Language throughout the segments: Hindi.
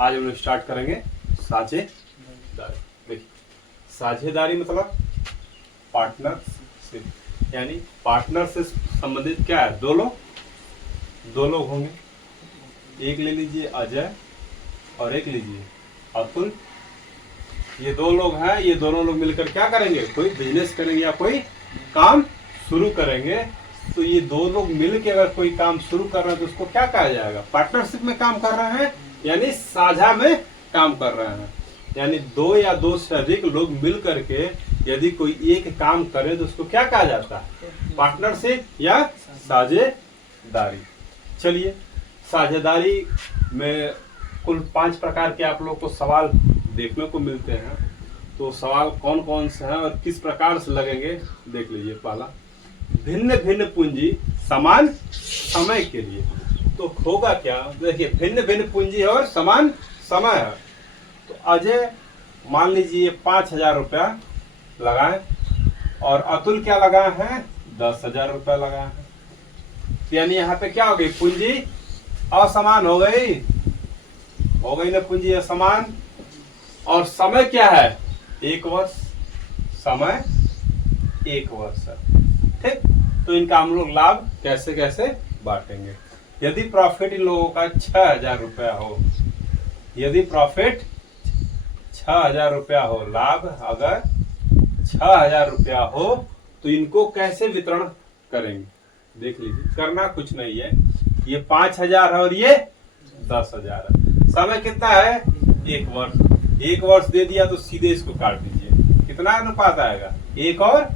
आज हम लोग स्टार्ट करेंगे साझेदारी। देखिए, साझेदारी मतलब पार्टनरशिप, यानी पार्टनर से संबंधित क्या है, दो लोग होंगे। एक ले लीजिए अजय और एक लीजिए अतुल। ये दो लोग हैं, ये दोनों लोग मिलकर क्या करेंगे, कोई बिजनेस करेंगे या कोई काम शुरू करेंगे। तो ये दो लोग मिल के अगर कोई काम शुरू कर रहे हैं तो उसको क्या कहा जाएगा, पार्टनरशिप में काम कर रहे हैं, यानी साझा में काम कर रहे हैं। यानी दो या दो से अधिक लोग मिल करके यदि कोई एक काम करे तो उसको क्या कहा जाता है, पार्टनरशिप या साझेदारी। चलिए, साझेदारी में कुल 5 प्रकार के आप लोग को सवाल देखने को मिलते हैं। तो सवाल कौन कौन से हैं और किस प्रकार से लगेंगे देख लीजिए। पहला, भिन्न भिन्न पूंजी समान समय के लिए। तो होगा क्या, देखिए भिन्न भिन्न पूंजी और समान समय है। तो अजय मान लीजिए 5,000 रुपया लगाए और अतुल क्या लगाए हैं, 10,000 रुपया लगाए हैं। तो यानी यहाँ पे क्या हो गई, पूंजी असमान हो गई ना, पूंजी असमान। और समय क्या है, 1 वर्ष, समय 1 वर्ष है। ठीक, तो इनका हम लोग लाभ कैसे कैसे बांटेंगे। यदि प्रॉफिट इन लोगों का 6,000 रुपया हो, यदि प्रॉफिट 6,000 रुपया हो, लाभ अगर 6,000 रुपया हो, तो इनको कैसे वितरण करेंगे देख लीजिए। करना कुछ नहीं है, ये 5,000 है और ये 10,000 है। समय कितना है, 1 वर्ष। 1 वर्ष दे दिया तो सीधे इसको काट दीजिए। कितना अनुपात आएगा, 1 और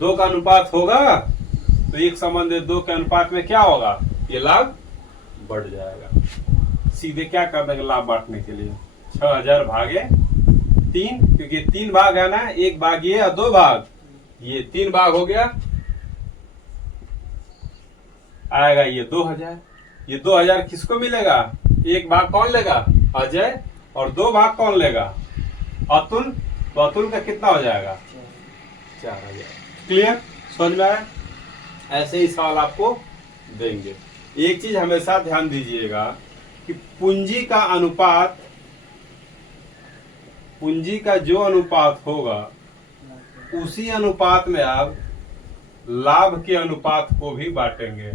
2 का अनुपात होगा। तो 1 संबंध 2 के अनुपात में क्या होगा, ये लाभ बढ़ जाएगा। सीधे क्या कर देंगे लाभ बांटने के लिए, 6,000 भागे 3, क्योंकि 3 भाग है ना, 1 भाग ये और 2 भाग ये, 3 भाग हो गया, आएगा ये 2,000। ये 2,000 किसको मिलेगा, 1 भाग कौन लेगा, अजय, और 2 भाग कौन लेगा, अतुल। तो अतुल का कितना हो जाएगा, 4,000। क्लियर, समझ में आया। ऐसे ही सवाल आपको देंगे। एक चीज हमेशा ध्यान दीजिएगा कि पूंजी का अनुपात, पूंजी का जो अनुपात होगा उसी अनुपात में आप लाभ के अनुपात को भी बांटेंगे।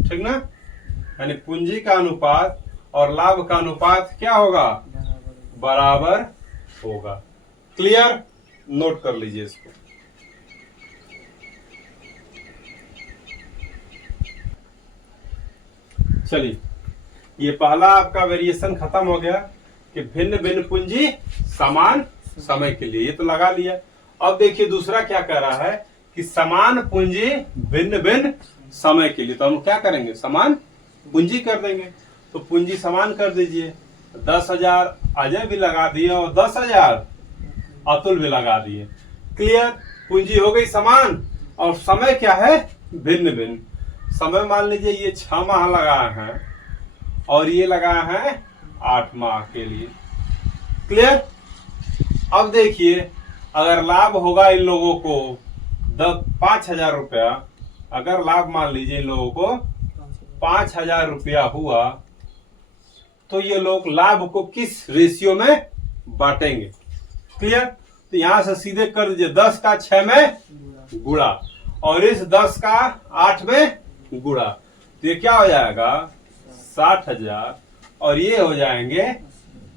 ठीक ना, यानी पूंजी का अनुपात और लाभ का अनुपात क्या होगा, बराबर होगा। क्लियर, नोट कर लीजिए इसको। चलिए, ये पहला आपका वेरिएशन खत्म हो गया कि भिन्न भिन्न पूंजी समान समय के लिए, ये तो लगा लिया। अब देखिए दूसरा क्या कह रहा है कि समान पूंजी भिन्न भिन्न समय के लिए। तो हम क्या करेंगे, समान पूंजी कर देंगे। तो पूंजी समान कर दीजिए, 10,000 अजय भी लगा दिए और 10,000 अतुल भी लगा दिए। क्लियर, पूंजी हो गई समान और समय क्या है, भिन्न भिन्न। समय मान लीजिए ये 6 माह लगाए हैं और ये लगाए हैं 8 माह के लिए। क्लियर, अब देखिए अगर लाभ होगा इन लोगों को 5,000 रुपया, अगर लाभ मान लीजिए इन लोगों को 5,000 रुपया हुआ, तो ये लोग लाभ को किस रेशियो में बांटेंगे। क्लियर, तो यहां से सीधे कर दीजिए, 10 का 6 में गुणा और इस 10 का 8 में गुणा। तो ये क्या हो जाएगा, 60,000 और ये हो जाएंगे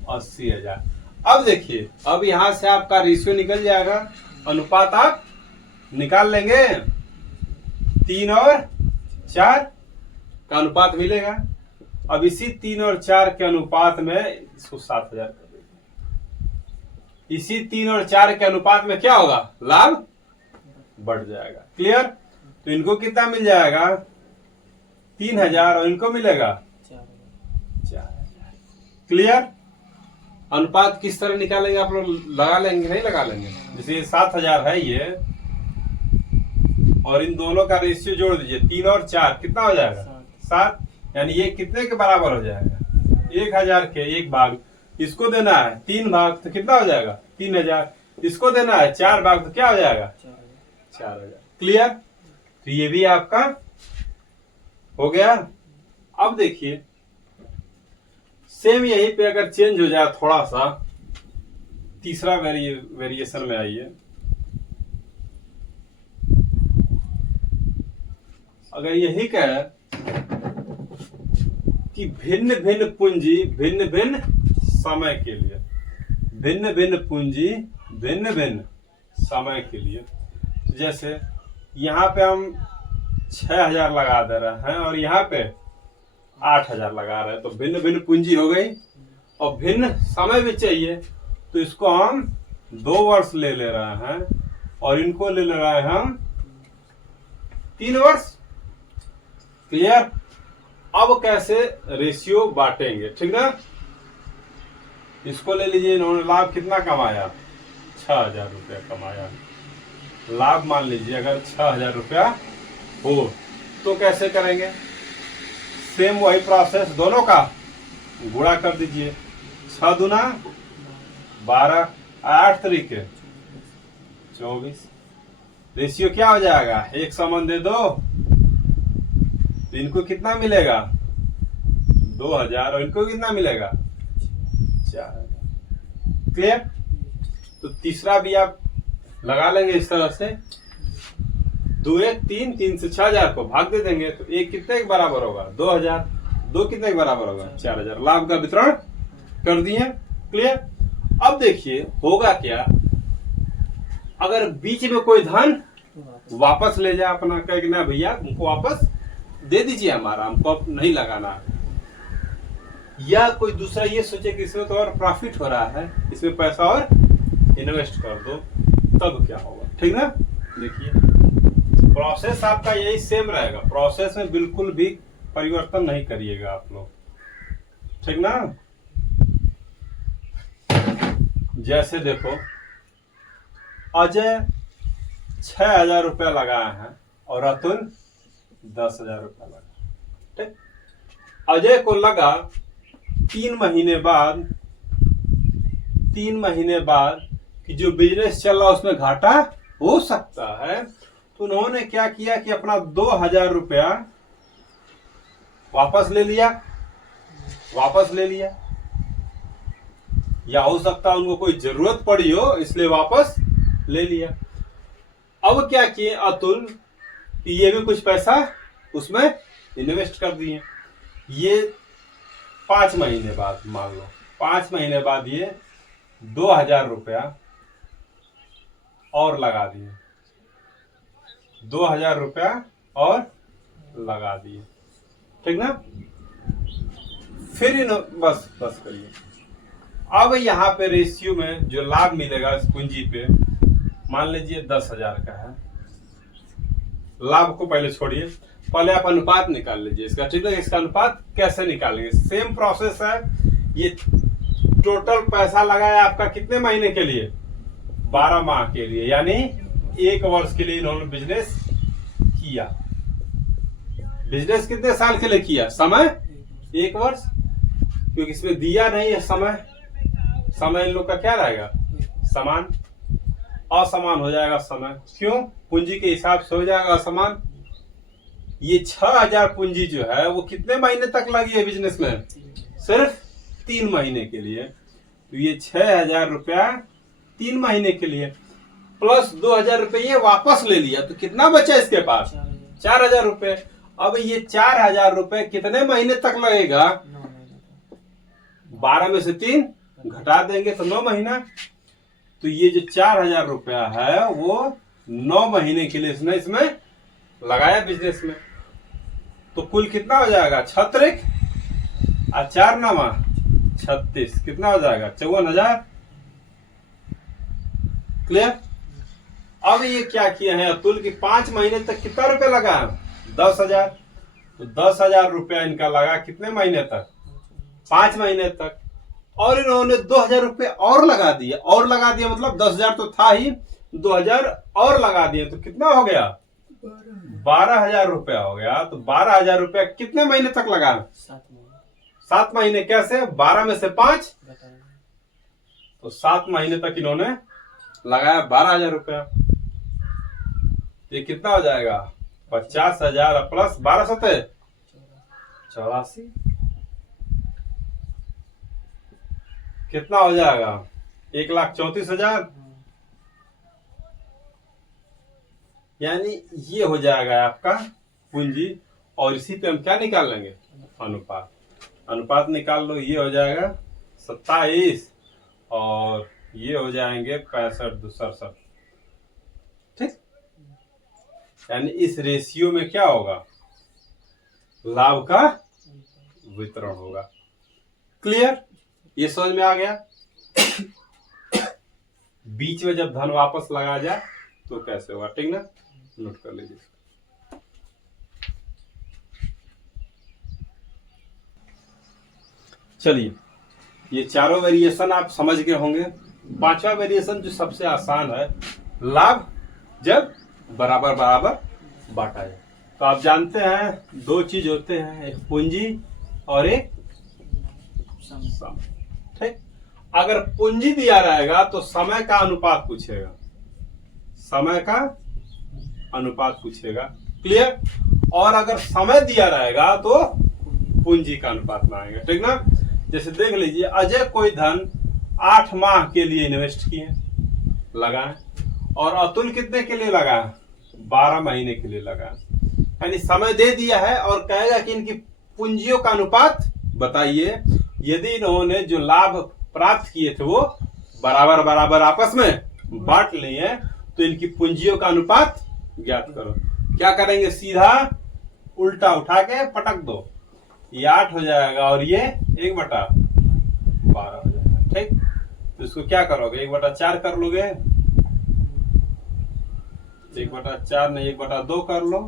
80,000। अब देखिए, अब यहां से आपका रेशियो निकल जाएगा, अनुपात आप निकाल लेंगे, 3 और 4 का अनुपात मिलेगा। अब इसी 3 और 4 के अनुपात में इसको 7,000 कर देंगे। इसी 3 और 4 के अनुपात में क्या होगा, लाभ बढ़ जाएगा। क्लियर, तो इनको कितना मिल जाएगा, 3,000 और इनको मिलेगा 4,000। क्लियर, अनुपात किस तरह निकालेंगे आप लोग, लगा लेंगे नहीं लगा लेंगे। जैसे 7,000 है ये और इन दोनों का रेशियो जोड़ दीजिए, 3 और 4 कितना हो जाएगा, 7। यानी ये कितने के बराबर हो जाएगा, 1,000 के 1 भाग। इसको देना है 3 भाग तो कितना हो जाएगा, 3,000। इसको देना है 4 भाग तो क्या हो जाएगा, 4,000। क्लियर, तो ये भी आपका हो गया। अब देखिए सेम यहीं पे अगर चेंज हो जाए थोड़ा सा, तीसरा वेरिएशन में आइए। अगर यही कहे कि भिन्न भिन्न पूंजी भिन्न भिन्न समय के लिए, भिन्न भिन्न पूंजी भिन्न भिन्न समय के लिए, तो जैसे यहाँ पे हम 6,000 लगा दे रहे हैं और यहाँ पे 8,000 लगा रहे हैं, तो भिन्न भिन्न पूंजी हो गई और भिन्न समय भी चाहिए, तो इसको हम 2 वर्ष ले रहे हैं और इनको ले रहे हैं हम 3 वर्ष। क्लियर? अब कैसे रेशियो बांटेंगे, ठीक ना। इसको ले लीजिए, इन्होंने लाभ कितना कमाया, 6,000 रुपया कमाया। लाभ मान लीजिए अगर 6,000 रुपया हो तो कैसे करेंगे, सेम वही प्रोसेस, दोनों का गुणा कर दीजिए। 6 दूना 12, 8 तरीके 24। रेशियो क्या हो जाएगा, एक समान दे दो तो इनको कितना मिलेगा 2,000 और इनको कितना मिलेगा 4,000। क्लियर? तो तीसरा भी आप लगा लेंगे इस तरह से, 2 1 3, 3 से 6,000 को भाग दे देंगे तो एक कितने के बराबर होगा 2,000, 2 कितने के बराबर होगा 4,000। लाभ का वितरण कर दिए। क्लियर? अब देखिए होगा क्या, अगर बीच में कोई धन वापस ले जाए अपना, कहे कि ना भैया हमको वापस दे दीजिए, हमारा हमको अब नहीं लगाना, या कोई दूसरा ये सोचे कि इसमें तो और प्रॉफिट हो रहा है, इसमें पैसा और इन्वेस्ट कर दो, तब क्या होगा, ठीक ना। देखिए प्रोसेस आपका यही सेम रहेगा, प्रोसेस में बिल्कुल भी परिवर्तन नहीं करिएगा आप लोग, ठीक ना। जैसे देखो अजय 6,000 रुपया लगाया है और अतुल 10,000 रुपया लगा, ठीक। अजय को लगा 3 महीने बाद कि जो बिजनेस चल रहा उसमें घाटा हो सकता है, तो उन्होंने क्या किया कि अपना 2,000 रुपया वापस ले लिया, या हो सकता है उनको कोई जरूरत पड़ी हो इसलिए वापस ले लिया। अब क्या किए अतुल कि ये भी कुछ पैसा उसमें इन्वेस्ट कर दिए। ये 5 महीने बाद, मान लो 5 महीने बाद ये 2,000 रुपया और लगा दिए, 2,000 रुपया और लगा दिए, ठीक ना। फिर बस करिए। अब यहाँ पे रेशियो में जो लाभ मिलेगा इस पूंजी पे, मान लीजिए 10,000 का है, लाभ को पहले छोड़िए, पहले आप अनुपात निकाल लीजिए इसका, ठीक है। इसका अनुपात कैसे निकालेंगे, सेम प्रोसेस है। ये टोटल पैसा लगाया आपका कितने महीने के लिए, 12 माह के लिए, यानी 1 वर्ष के लिए इन्होंने बिजनेस किया। बिजनेस कितने साल के लिए किया, समय 1 वर्ष, क्योंकि इसमें दिया नहीं है समय इन लोग का क्या रहेगा समान, असमान हो जाएगा समय, क्यों, पूंजी के हिसाब से हो जाएगा असमान। ये 6,000 पूंजी जो है वो कितने महीने तक लगी है बिजनेस में, सिर्फ 3 महीने के लिए, तो ये 6,000 रुपया 3 महीने के लिए, प्लस 2,000 रुपये ये वापस ले लिया, तो कितना बचा इसके पास 4,000 रुपये। अब ये 4,000 रुपये कितने महीने तक लगेगा, 12 में से 3 घटा देंगे तो 9 महीना, तो ये जो 4,000 रुपया है वो 9 महीने के लिए इसमें लगाया बिजनेस में, तो कुल कितना हो जाएगा 36 और 4 9 36, कितना हो जाएगा 54,000। क्लियर? अब ये क्या किया है अतुल की 5 महीने तक कितना रुपया लगा, 10,000, तो 10,000 रुपया इनका लगा कितने महीने तक, 5 महीने तक, और इन्होंने 2,000 रुपये और लगा दिया, मतलब 10,000 तो था ही, 2,000 और लगा दिए, तो कितना हो गया 12,000 रुपया हो गया। तो 12,000 रुपया कितने महीने तक लगा, 7 महीने। कैसे, 12 में से 5, तो 7 महीने तक इन्होंने लगाया 12,000 रुपया, ये कितना हो जाएगा 50,000 प्लस 12 84, कितना हो जाएगा? 1,34,000। यानी ये हो जाएगा आपका पूंजी। और इसी पे हम क्या निकाल लेंगे? अनुपात। अनुपात निकाल लो, ये हो जाएगा 27 और ये हो जाएंगे 65-67। ठीक, यानी इस रेशियो में क्या होगा? लाभ का वितरण होगा। क्लियर? ये समझ में आ गया? बीच में जब धन वापस लगा जाए तो कैसे होगा, ठीक ना? नोट कर लीजिए। चलिए, ये चारों वेरिएशन आप समझ गए होंगे। पांचवा वेरिएशन जो सबसे आसान है, लाभ जब बराबर बराबर बांटा जाए। तो आप जानते हैं दो चीज होते हैं, एक पूंजी और एक सम। ठीक, अगर पूंजी दिया रहेगा तो समय का अनुपात पूछेगा, समय का अनुपात पूछेगा। क्लियर? और अगर समय दिया रहेगा तो पूंजी का अनुपात मांगेगा, ठीक ना? जैसे देख लीजिए, अजय कोई धन 8 माह के लिए इन्वेस्ट किए, लगाए, और अतुल कितने के लिए लगा? 12 महीने के लिए लगा। यानी समय दे दिया है और कहेगा कि इनकी पूंजियों का अनुपात बताइए। यदि इन्होंने जो लाभ प्राप्त किए थे वो बराबर बराबर आपस में बांट लिए तो इनकी पूंजियों का अनुपात ज्ञात करो। क्या करेंगे? सीधा उल्टा उठा के पटक दो, ये 8 हो जाएगा और ये 1/12 हो जाएगा। ठीक, तो इसको क्या करोगे? 1/4 कर लोगे, 1/4 नहीं 1/2 कर लो,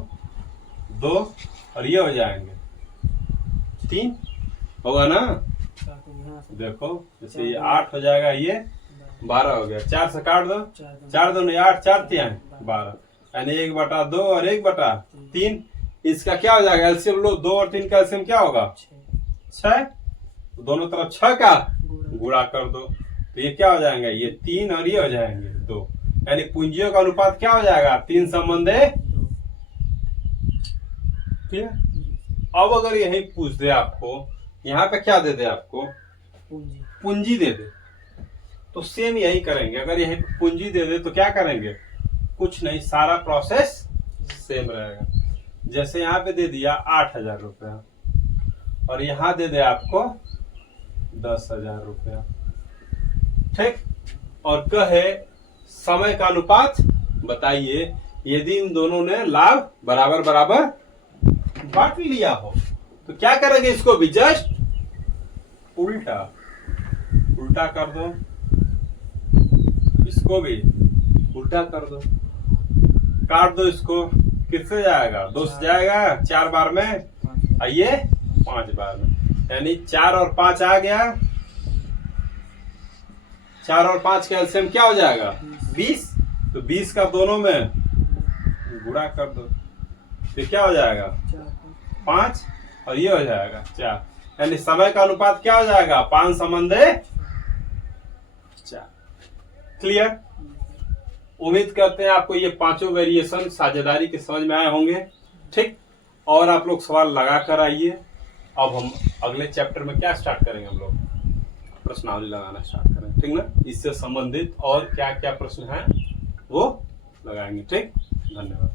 2, और ये हो जाएंगे 3, होगा ना? देखो, जैसे ये 8 हो जाएगा, ये 12 हो गया। 4 से काट दो, 4 2 नहीं 8, 4 3 12, यानी 1/2 और 1/3। इसका क्या हो जाएगा? एलसीएम लो, 2 और 3 का एलसीएम क्या होगा? 6। दोनों तरफ 6 का गुणा कर दो, तो ये क्या हो जाएंगे? ये 3 और ये हो जाएंगे 2। यानी पूंजियों का अनुपात क्या हो जाएगा? 3 संबंधे। क्लियर? अब अगर यही पूछ दे आपको, यहाँ पे क्या दे दे आपको? पूंजी दे दे, तो सेम यही करेंगे। अगर यही पूंजी दे दे तो क्या करेंगे? कुछ नहीं, सारा प्रोसेस सेम रहेगा। जैसे यहाँ पे दे दिया 8,000 रुपया और यहाँ दे दे आपको 10,000 रुपया। ठीक, और कहे समय का अनुपात बताइए यदि इन दोनों ने लाभ बराबर बराबर बांट लिया हो। तो क्या करेंगे? इसको भी जस्ट उल्टा उल्टा कर दो, इसको भी उल्टा कर दो, काट दो इसको। किससे जाएगा? 2 से जाएगा, 4 बार में, आइए 5 बार में, यानी 4 और 5 आ गया। 4 और 5 का एलसीएम क्या हो जाएगा? 20। तो 20 का दोनों में गुणा कर दो, तो क्या हो जाएगा? 5 और ये हो जाएगा 4। यानी समय का अनुपात क्या हो जाएगा? 5 संबंधे 4। क्लियर? उम्मीद करते हैं आपको ये पांचों वेरिएशन साझेदारी के समझ में आए होंगे। ठीक, और आप लोग सवाल लगा कर आइए। अब हम अगले चैप्टर में क्या स्टार्ट करेंगे? हम लोग प्रश्नावली लगाना स्टार्ट करेंगे, ठीक ना? इससे संबंधित और क्या क्या प्रश्न हैं वो लगाएंगे। ठीक, धन्यवाद।